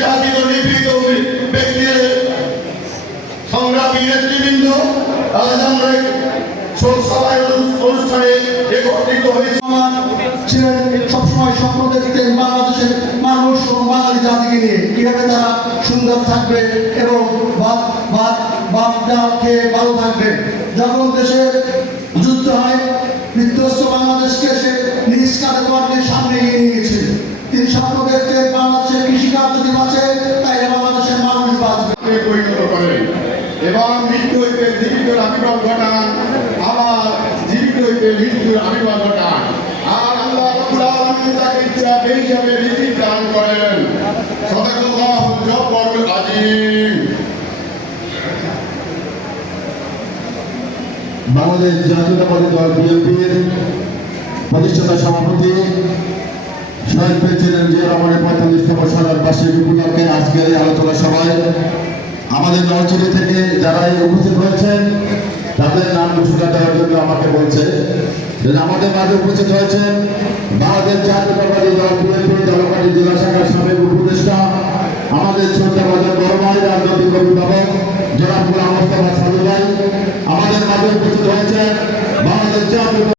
নির্যাতিত নিপীড়িত ব্যক্তির সংগ্রামী নেতৃবৃন্দ, আজ আমরা সভায় অনুষ্ঠানে একত্রিত হয়েছি। ছিলেন সবসময় স্বপ্ন দেখতেন বাংলাদেশের মানুষ ও বাঙালি জাতিকে নিয়ে কিভাবে তারা সুন্দর থাকবে এবং খেয়ে ভালো থাকবে। যখন দেশে যুদ্ধ হয়, বিধ্বস্ত বাংলাদেশকে সে নিজ কাঁধে করে সামনে এগিয়ে নিয়ে গেছে। তিনি স্বপ্ন দেখতেন বাংলাদেশের কৃষিকাজ যদি বাঁচে তাইলে বাংলাদেশের মানুষ বাঁচবে পরিণত করেন এবং মৃত্যু হইতে জীবিতের আবির্ভাব ঘটান, আবার জীবিত হইতে মৃত্যুর আবির্ভাব ঘটান। আর আল্লাহ রাব্বুল আলামিন তাকে ইচ্ছা হিসাবে রিজিক দান করেন। সাদাকাল্লাহুল জব্বারুল আযীম। বাংলাদেশ জাতীয়তাবাদী দল বিএনপির প্রতিষ্ঠাতা সভাপতি শহীদ প্রেসিডেন্ট জিয়া রহমানের 45তম সাধারণ বার্ষিকী উপলক্ষে আজকের এই আলোচনা সভায় আমাদের নলছিটি থেকে যারা উপস্থিত হয়েছেন তাদের নাম ঘোষণা দেওয়ার জন্য আমাকে বলছে যে আমাদের মাঝে উপস্থিত হয়েছেন বাংলাদেশ জাতীয়তাবাদী দল বিএনপি